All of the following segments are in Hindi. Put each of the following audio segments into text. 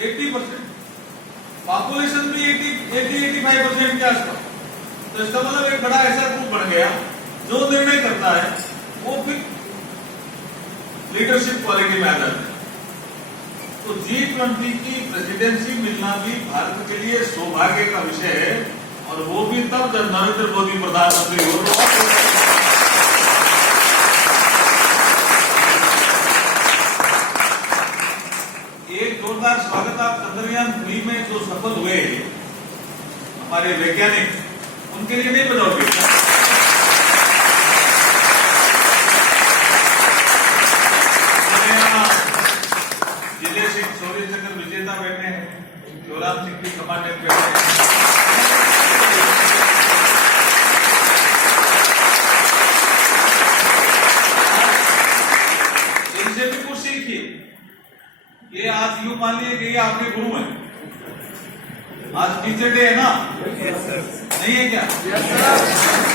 80%, पॉपुलेशन भी 80-85% के आसपास। तो इसका मतलब एक बड़ा ऐसा ग्रुप बन गया जो निर्णय करता है वो फिर लीडरशिप क्वालिटी में आ जाता है। तो G20 की प्रेसिडेंसी मिलना भी भारत के लिए सौभाग्य का विषय है, और वो भी तब जब नरेंद्र मोदी प्रधानमंत्री हो। एक जोरदार स्वागत आप चंद्रयान 3 में जो सफल हुए हमारे वैज्ञानिक, उनके लिए नहीं बताओगे? जिले सिंह शौर्य चक्र विजेता बैठे हैं, शिवराम सिंह की कमांडेंट बैठे हैं। इनसे भी कुछ सीखिए। ये आज यूं मान लीजिए कि ये आपके गुरु हैं। आज टीचर डे है ना? नहीं है क्या?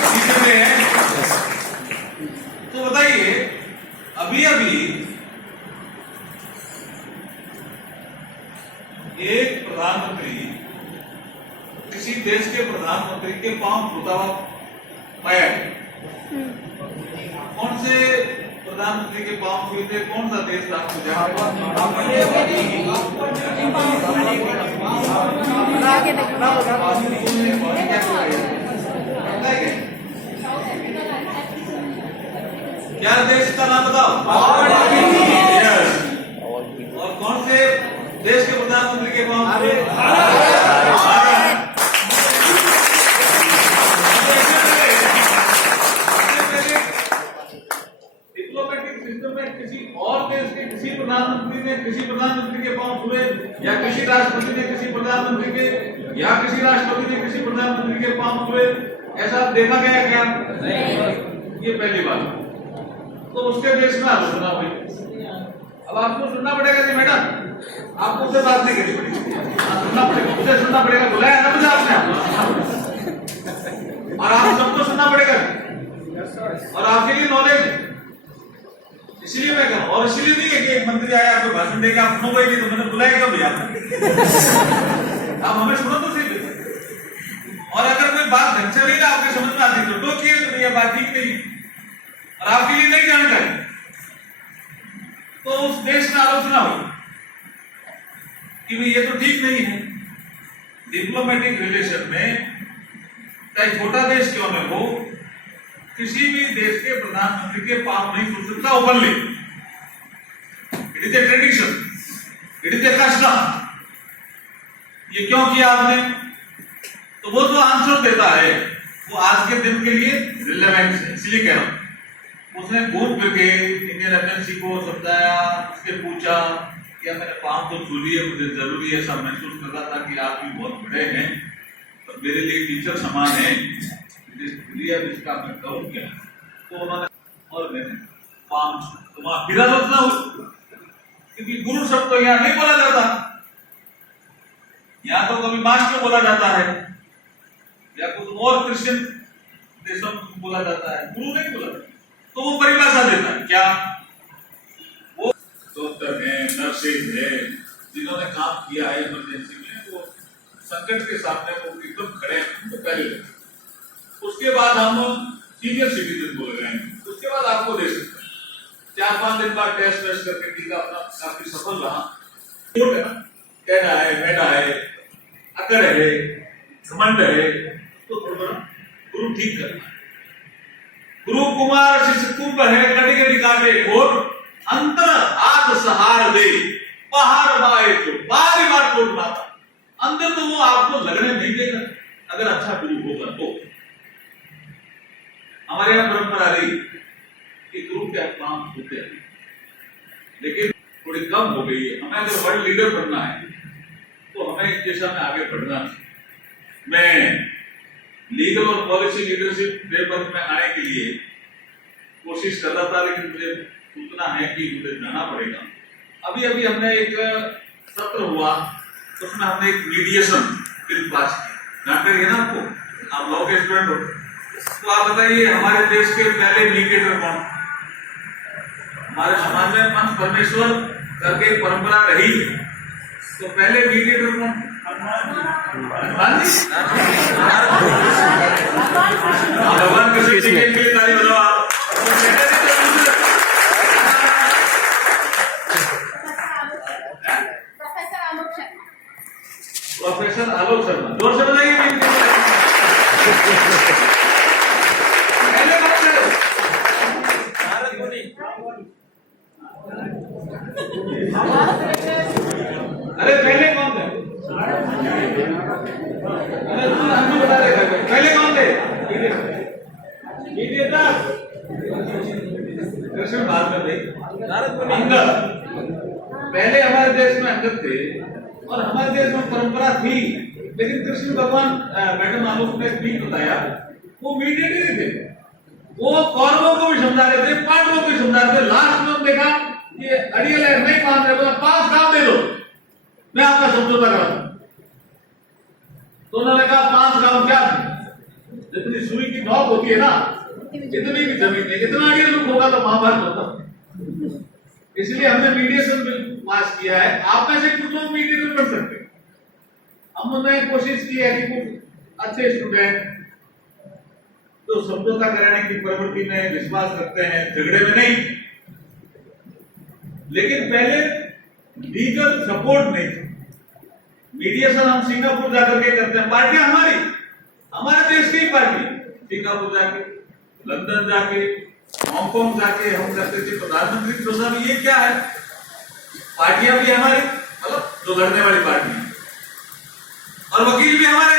टीचर डे है। तो बताइए, अभी एक प्रधानमंत्री किसी देश के प्रधानमंत्री के पांव छूता हुआ पाया। कौन से प्रधानमंत्री के पांव छूते? कौन सा देश था जहां क्या देश का नाम बताओ? और कौन से देश के प्रधानमंत्री के पांव? डिप्लोमेटिक सिस्टम में किसी और देश के किसी प्रधानमंत्री ने किसी प्रधानमंत्री के पांव छुए, या किसी राष्ट्रपति ने किसी प्रधानमंत्री के, या किसी राष्ट्रपति ने किसी प्रधानमंत्री के पांव छुए, ऐसा देखा गया क्या? नहीं। ये पहली बात। तो उसके देश में आलोचना हुई। अब आपको सुनना पड़ेगा जी मैडम, आपको उससे बात नहीं करनी पड़ेगी, सुनना पड़ेगा, उसे सुनना पड़ेगा। बुलाया ना मुझे आपने, और आप सबको सुनना पड़ेगा, और आपके लिए नॉलेज। इसलिए मैं कहूँ, और इसलिए नहीं है कि एक मंत्री आया आपको भाषण देगा, आप सुनो गए तो मैंने बुलाया क्यों भैया? आप हमें सुनो तो सही। और अगर कोई बात ढंग से नहीं ना आपके समझ में आती तो टोकिए, तो ये बात ठीक नहीं, और आपके लिए नहीं जानकारी, तो उस देश में आलोचना हुई कि भाई ये तो ठीक नहीं है। डिप्लोमेटिक रिलेशन में चाहे छोटा देश क्यों न हो, किसी भी देश के प्रधानमंत्री के पांव नहीं छू सकता openly. It is A tradition, it is A custom. ये क्यों किया आपने? तो वो जो आंसर देता है वो आज के दिन के लिए रिलेवेंट है, इसलिए कह रहा हूं। उसने घूम फिर के इंडियन एम्बेसी को समझाया, उससे पूछा कि मैंने पांव तो छू लिए, मुझे जरूरी ऐसा महसूस कर रहा था कि आप भी बहुत बड़े हैं और मेरे लिए टीचर समान है, इसका मैं करूं क्या? तो उन्होंने और मैंने पांव तो वहां फिर आलोचना हुई, क्योंकि गुरु शब्द तो यहाँ नहीं बोला जाता, यहाँ तो कभी मास्टर बोला जाता है या कुछ और क्रिश्चियन देशों में बोला जाता है, गुरु नहीं बोला जाता। तो वो परिभाषा देता है क्या? वो डॉक्टर है, नर्सेज है, जिन्होंने काम किया है इमरजेंसी में, वो संकट के सामने वो एकदम खड़े हैं, तो पहले उसके बाद हम सीनियर सिटीजन बोल रहे हैं, उसके बाद आपको दे सकते हैं 4-5 दिन बाद टेस्ट करके टीका अपना काफी सफल रहा, कहना है, बैठा है, अकड़ है, घमंड है, तो थोड़ा गुरु ठीक करना है। गुरु कुमार शिष्य कुंभ है, कटिके निकाले घोर, अंतर हाथ सहार दे, पहाड़ बाए तो बारी बार टूट माता। अंदर तो वो आपको लगने नहीं देगा अगर अच्छा गुरु होगा तो। हमारे यहाँ परंपरा रही कि गुरु के काम होते हैं, लेकिन थोड़ी कम हो गई है। हमें अगर वर्ल्ड लीडर बनना है तो हमें इस दिशा में आगे बढ़ना है। मैं लीगल और पॉलिसी लीडरशिप फ्रेमवर्क में आने के लिए कोशिश कर रहा था, लेकिन मुझे सूचना है कि मुझे जाना पड़ेगा। अभी हमने एक सत्र हुआ, उसमें हमने एक मीडिएशन बिल पास किया। जानकारी है ना आपको, आप लॉ के स्टूडेंट हो, तो आप बताइए हमारे देश के पहले मीडिएटर कौन? हमारे समाज में पंच परमेश्वर करके परंपरा रही है, तो पहले मीडिएटर कौन? भगवान कृष्ण जी के लिए ताली बजाओ आप। प्रोफेसर आलोक शर्मा, जोर से बताइए। पहले कौन थे? अरे पहले कौन थे? अरे हम बता रहे पहले कौन थे? कृष्ण बाद में नहीं, अंगद। पहले हमारे देश में अंगद थे और हमारे देश में परंपरा थी, लेकिन कृष्ण भगवान मैडम आलोक ने ठीक बताया, वो मीडिएटर थे। वो कौरवों को भी समझा रहे थे, पांडवों को भी समझा रहे थे। लास्ट में हम देखा कि अड़ियल नहीं मान रहे, बोला 5 गांव दे दो, मैं आपका समझौता करा दूं। तो उन्होंने कहा 5 गांव क्या, जितनी सुई की नोक होती है ना, इतनी की जमीन है, इतना अड़ियल लुक होगा तो महाभारत होता। इसलिए हमने मीडिएशन बिल पास किया है। आप में से कुछ लोग मीडिएटर बन सकते हैं। हमने कोशिश की है कि कुछ अच्छे स्टूडेंट तो समझौता कराने की प्रवृत्ति में विश्वास रखते हैं, झगड़े में नहीं। लेकिन पहले लीगल सपोर्ट नहीं था। मीडिएशन हम सिंगापुर जाकर के करते हैं। पार्टियां हमारे देश की पार्टी सिंगापुर जाके, लंदन जाके, हांगकांग जाके हम करते थे। प्रधानमंत्री तो साहब ये क्या है, पार्टियां भी हमारी, मतलब जो लड़ने वाली पार्टी, और वकील भी हमारे।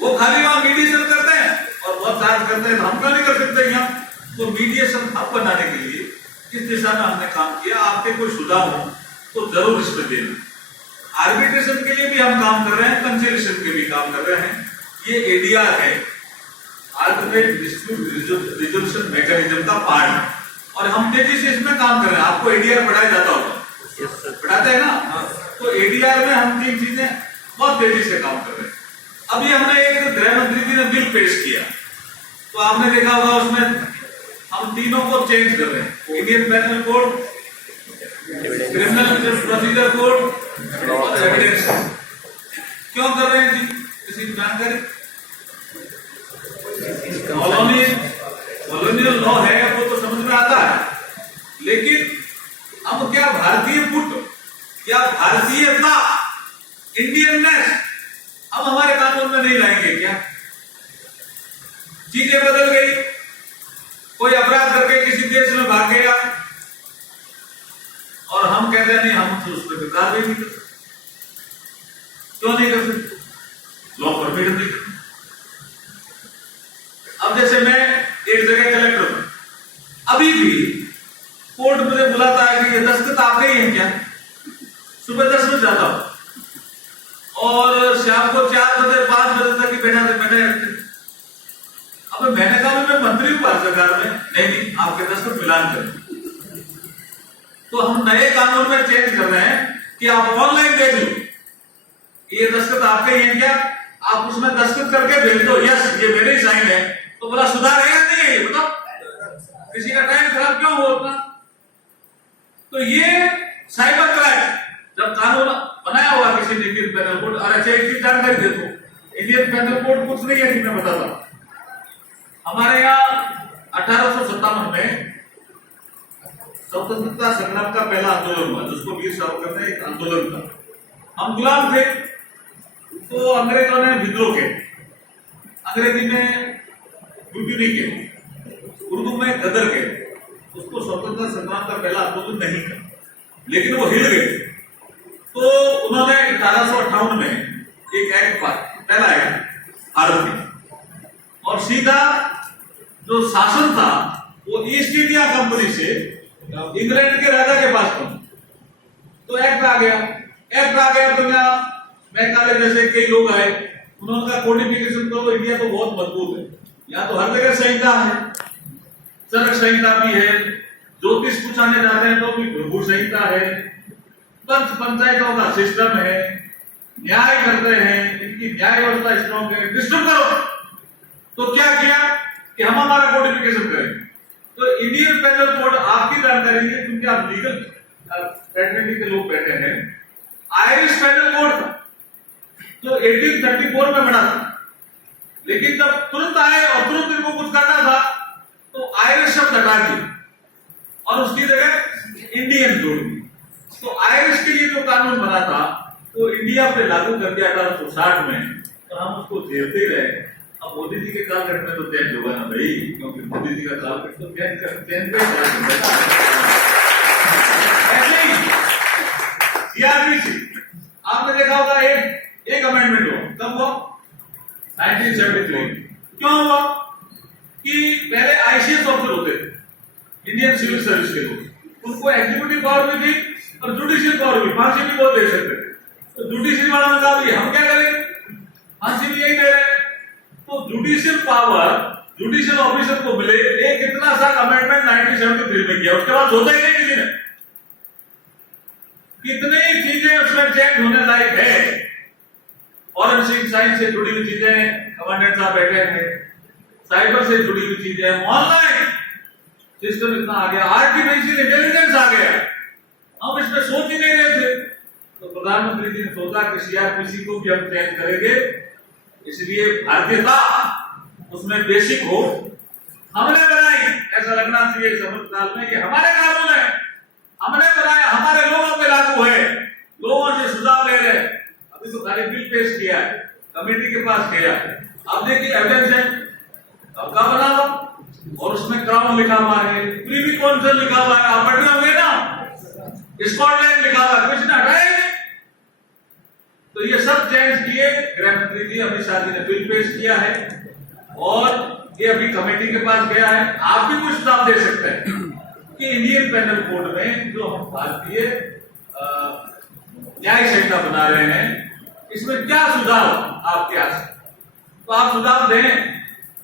वो खाली वहां मीडिएशन करते हैं और बहुत चार्ज करते हैं, हम क्यों नहीं कर सकते यहाँ? तो मीडिएशन हब बनाने के लिए इस दिशा में हमने काम किया। आपके कोई सुझाव हो तो जरूर इसमें देना। आर्बिट्रेशन के लिए भी हम काम कर रहे हैं, कंसिलिएशन के भी काम कर रहे हैं। ये एडीआर है, अल्टरनेट डिस्प्यूट रिजोल्यूशन मैकेनिज्म का पार्ट है, और हम तेजी से इसमें काम कर रहे हैं। आपको एडीआर पढ़ाया जाता होगा, पढ़ाते हैं ना? तो एडीआर में हम 3 चीजें बहुत तेजी से काम कर रहे हैं। अभी हमने एक गृह मंत्री जी ने बिल पेश किया, तो आपने देखा होगा उसमें हम तीनों को चेंज कर रहे हैं, Indian penal code, criminal procedure code और एविडेंस। क्यों कर रहे हैं जी? किसी की जानकारी? कॉलोनियल लॉ है वो तो समझ में आता है, लेकिन हम क्या भारतीय पुट या भारतीयता, इंडियननेस हम हमारे कानून में नहीं लाएंगे क्या? चीजें बदल गई, कोई अपराध करके किसी देश में भाग गया और हम कहते हैं नहीं, हम तो उस पर कार्रवाई नहीं कर सकते। क्यों नहीं कर सकते? लॉ परमिट नहीं करते। अब जैसे मैं एक जगह कलेक्टर हूं, अभी भी कोर्ट मुझे बुलाता है कि ये दस्तखत आपके ही हैं क्या? सुबह 10 बजे जाता हूं और शाम को 4 बजे 5 बजे तक ही बैठा रहते। अब मैंने कहा मैं मंत्री हूं भारत सरकार में, नहीं आपके दस्तखत मिलान करें। तो हम नए कानून में चेंज कर रहे हैं कि आप ऑनलाइन देख लो, ये दस्तखत आपके ही हैं क्या? आप उसमें दस्तखत करके भेज दो, यस ये मेरे ही साइन है। तो बोला सुधार है या नहीं है? ये बताओ, किसी का टाइम खराब क्यों हो उतना? तो ये साइबर क्राइम जब कानून बनाया हुआ किसी ने इंडियन पेनल कोड, और अच्छा एक चीज जानकारी दे दो, इंडियन पेनल कोड कुछ नहीं है कि मैं बताता हूं। हमारे यहाँ 1857 में स्वतंत्रता संग्राम का पहला आंदोलन हुआ, जिसको वीर सावरकर ने एक आंदोलन था। हम गुलाम थे, तो अंग्रेजों ने विद्रोह किया। अंग्रेजी में गुर्दी के, उर्दू में गदर के, उसको स्वतंत्रता संग्राम का पहला आंदोलन नहीं था, लेकिन वो हिल गए। तो उन्होंने 1858 में एक एक्ट पहला एक्ट भारत में, और सीधा जो शासन था वो ईस्ट इंडिया कंपनी से इंग्लैंड के राजा के पास पहुंचा। तो एक्ट आ गया तो मैकाले जैसे कई लोग आए, उन्होंने कहा कोडिफिकेशन करो, इंडिया तो बहुत मजबूत है, यहाँ तो हर जगह संहिता है, चरक संहिता भी है, ज्योतिष पूछाने जाते हैं तो भी भृगु संहिता है, पंच पंचायतों का सिस्टम है, न्याय करते हैं, इनकी न्याय व्यवस्था स्ट्रॉन्ग है, डिस्टर्ब करो। तो क्या किया कि हम हमारा कोडिफिकेशन करें। तो इंडियन पेनल कोड आपकी जानकारी है, क्योंकि आप लीगल फ्रेटर्निटी के लोग बैठे हैं। आयरिश पेनल कोड था जो 1834 में बना था, लेकिन जब तुरंत आए और तुरंत इनको कुछ करना था तो आयरिश शब्द हटा दिया और उसकी जगह इंडियन जोड़ दी। तो आयरिश के लिए जो कानून बना था तो इंडिया पे लागू कर दिया 1860 में, तो हम उसको झेलते रहे। अब मोदी जी के कालखंड में तो चेंज होगा ना भाई, क्योंकि मोदी जी का कालखंड तो चेंज पे ऐसे ही सीआरपीसी आपने देखा होगा, एक अमेंडमेंट हुआ, कब हुआ? 1973। क्यों हुआ? कि पहले आईसीएस ऑफिसर होते थे, इंडियन सिविल सर्विस के लोग, उनको एग्जीक्यूटिव पावर भी थी और जुडिशियल पावर भी, फांसी भी बहुत दे सकते थे। तो जुडिशियल वाला ने कहा हम क्या करें, फांसी भी यही दे रहे। तो जुडिशियल पावर जुडिशियल ऑफिसर को मिले, एक इतना सा अमेंडमेंट 1973 में किया, उसके बाद सोचा ही नहीं किसी ने। कितनी चीजें उसमें चेंज होने लायक है। फॉरेंसिक साइंस से जुड़ी हुई चीजें कमांडेंट साहब बैठे हैं, साइबर से जुड़ी हुई चीजें, ऑनलाइन सिस्टम इतना आ गया, आर्टिफिशियल इंटेलिजेंस आ गया, हम इसमें सोच ही नहीं रहे थे। तो प्रधानमंत्री जी ने सोचा कि सीआरपीसी को भी हम चेंज करेंगे, इसलिए भारतीयता उसमें बेसिक हो हमने बनाई। ऐसा लगना चाहिए इस अमृत काल में कि हमारे कानून है, हमने बनाया, हमारे लोगों पे लागू है, लोगों से सुझाव ले रहे हैं। अभी तो खाली बिल पेश किया है, कमेटी के पास गया, अब देखिए एविडेंस है, अब का बना लो, और उसमें क्राउन लिखा हुआ है, प्रीवी काउंसिल लिखा हुआ है, आप पढ़ रहे होंगे ना, स्कॉटलैंड लिखा हुआ है, कुछ ना हटाए। तो ये सब चेंज किए गृह मंत्री जी अमित शाह जी ने बिल पेश किया है और ये अभी कमेटी के पास गया है। आप भी कुछ सुझाव दे सकते हैं कि इंडियन पेनल कोड में जो हम भारतीय न्याय संहिता बना रहे हैं, इसमें क्या सुझाव आपके आस, तो आप सुझाव दें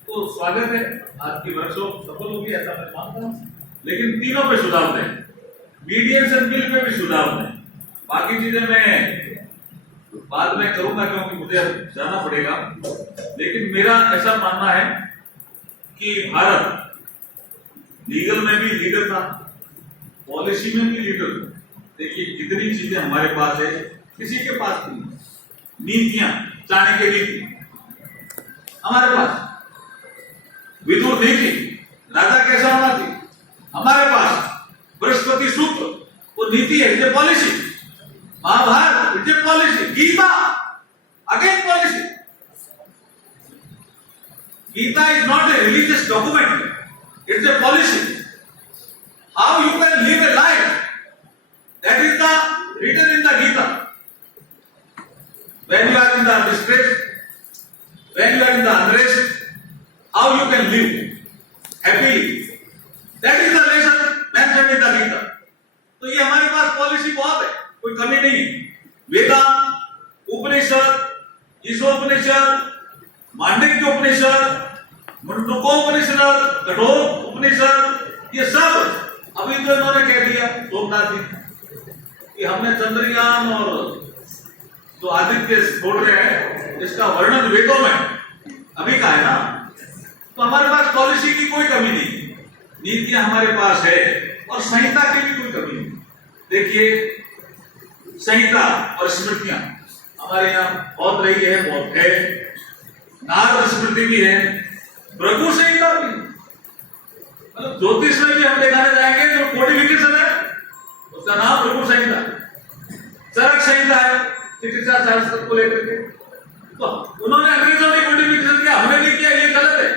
तो स्वागत है, आपकी वर्कशॉप सफल होगी ऐसा मैं मानता हूं। लेकिन तीनों पे सुझाव दें, मीडिएशन बिल पे भी सुझाव दें, बाकी चीजें मैं बाद में करूंगा क्योंकि मुझे जाना पड़ेगा। लेकिन मेरा ऐसा मानना है कि भारत लीगल में भी लीडर था, पॉलिसी में भी लीडर था। देखिए कितनी चीजें हमारे पास है, किसी के पास नहीं। नीतियां, चाणक्य नीति हमारे पास, विदुर नीति, राजा कैसा होना थी हमारे पास, बृहस्पति सूत्र वो नीति है, ये policy, Mahabharata it is policy, Gita again policy. Gita is not a religious document, it's a policy. How you can live a life, that is the written in the Gita. When you are in the distress, when you are in the unrest, how you can live happily, that is the lesson mentioned in the Gita. तो ये हमारे पास पॉलिसी बहुत है, कोई कमी नहीं। वेदांत, उपनिषद, ईशोपनिषद, मांडव्य उपनिषद, मुंडकोपनिषद, कठोपनिषद, ये सब अभी तो इन्होंने कह दिया सोमनाथ जी कि हमने चंद्रयान और तो आदित्य छोड़ रहे हैं, इसका वर्णन वेदों में अभी का है ना। तो हमारे पास पॉलिसी की कोई कमी नहीं, नीतियां हमारे पास है और संहिता की भी कोई कमी नहीं। देखिए संहिता और स्मृतियां हमारे यहाँ बहुत रही है, बहुत है। नारद स्मृति भी है, भृगु संहिता भी, मतलब ज्योतिष में भी हम दिखाने जाएंगे जो कोडिफिकेशन है उसका नाम भृगु संहिता, चरक संहिता है चिकित्सा शास्त्र को लेकर के। तो उन्होंने अंग्रेजों ने कोडिफिकेशन किया, हमने नहीं किया, ये गलत है।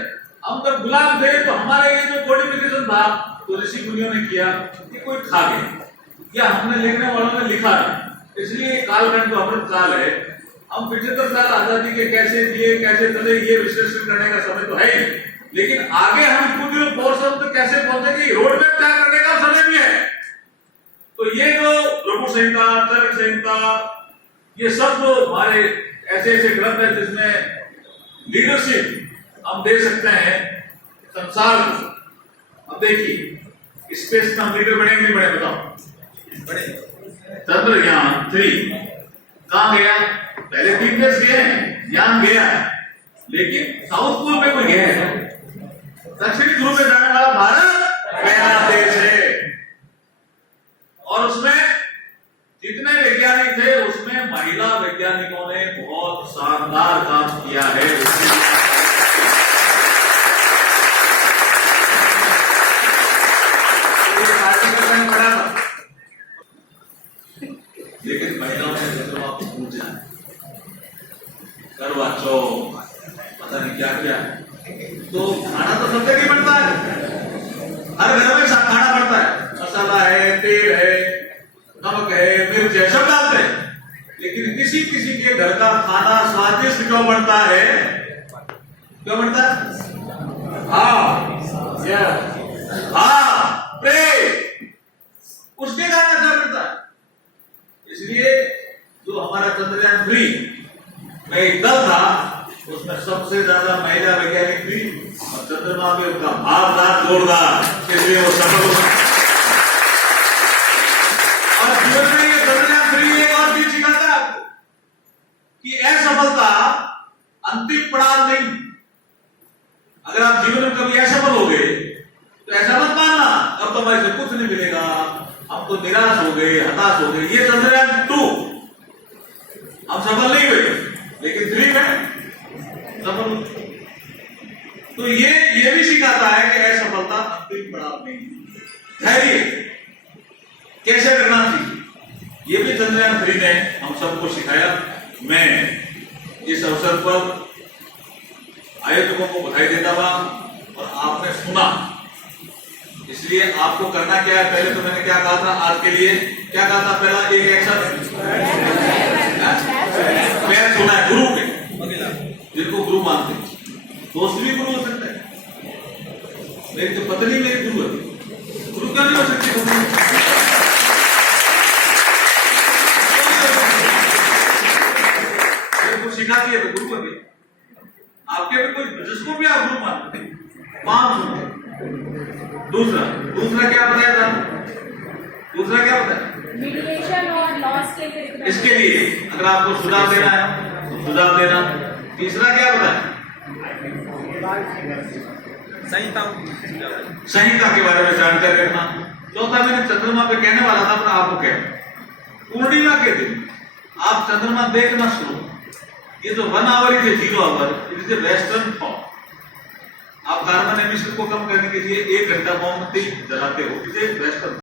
हम जब गुलाम थे तो हमारे ये जो कोडिफिकेशन था तो ऋषि मुनियों ने किया, कि कोई खा गया या हमने लिखने वालों ने लिखा नहीं। इसलिए कालखंड तो अमृत काल है। हम 75 साल आजादी के कैसे जिए कैसे चले ये विश्लेषण करने का समय तो है ही, लेकिन आगे हम कुछ पोर्शन तक कैसे पहुंचेंगे रोड मैप तय करने का समय भी है। तो ये जो भृगु संहिता, चरक संहिता, ये सब जो हमारे ऐसे ऐसे ग्रंथ है जिसमें लीडरशिप हम दे सकते हैं संसार को। अब देखिए स्पेस में हम लीडर बनेंगे नहीं बने, बताओ बने। चंद्रयान 3 कहां गया, पहले 3 देश गए हैं, यान गया है, लेकिन साउथ पोल पे कोई गया है? दक्षिणी ध्रुव में जाने वाला भारत पहला देश है और उसमें वैज्ञानिक थे उसमें महिला वैज्ञानिकों ने बहुत शानदार काम किया है। आर्टिकल मैंने पढ़ा था, लेकिन महिलाओं ने चंद्रमा को पूछा, करवा चौथ, पता नहीं क्या क्या। तो खाना तो सब जगह बनता है, हर घर में खाना बनता है, मसाला है, तेल है, नमक है, मिर्च है, सब डालते हैं। लेकिन किसी किसी के घर का खाना स्वादिष्ट क्यों बनता है? क्यों बनता है? उसके कारण अच्छा बनता है। इसलिए जो हमारा चंद्रयान 3 में एक दल था, उसमें सबसे ज्यादा महिला वैज्ञानिक थी और चंद्रमा पे उनका भावदार जोरदार, इसलिए वो सफल हो गया। और जीवन में ये चंद्रयान 3 एक और चीज सिखाता है आपको कि असफलता अंतिम पड़ाव नहीं। अगर आप जीवन में कभी असफल हो गए तो ऐसा मत मानना अब तो हमारे से कुछ नहीं मिलेगा, हम तो निराश हो गए, हताश हो गए। ये चंद्रयान 2 हम सफल नहीं हुए, लेकिन 3 में सफल। तो ये भी सिखाता है कि असफलता अंतिम पड़ाव नहीं। धैर्य कैसे करना चाहिए ये भी चंद्रयान 3 ने हम सबको सिखाया। मैं इस अवसर पर आयोजकों को बधाई देता हुआ, और आपने सुना, इसलिए आपको करना क्या है? पहले तो मैंने क्या कहा था आज के लिए, क्या कहा था? पहला एक एक्शन मैंने सुना है गुरु के, जिनको गुरु मानते हैं, दोस्त भी गुरु हो सकता है। मेरी तो पत्नी मेरी गुरु है, गुरु क्यों नहीं हो सकती? सिखाती है तो गुरु बन गई। आपके भी कोई जिसको भी आप गुरु मानते हैं, वहां सुनते। दूसरा क्या बताया था? दूसरा क्या बताया? मिटिगेशन और लॉस के लिए, इसके लिए अगर आपको सुझाव देना है तो सुझाव देना। तीसरा क्या बताया? संहिता के बारे में जानकारी रखना। चौथा मैंने चंद्रमा पे कहने वाला था, पर आपको कह, पूर्णिमा के दिन आप चंद्रमा देखना शुरू। ये जो 1 hour is 0 hour, it is a western thought. आप कार्बन एमिशन को कम करने के लिए 1 घंटा मोमबत्ती जलाते हो, इसे वेस्टर्न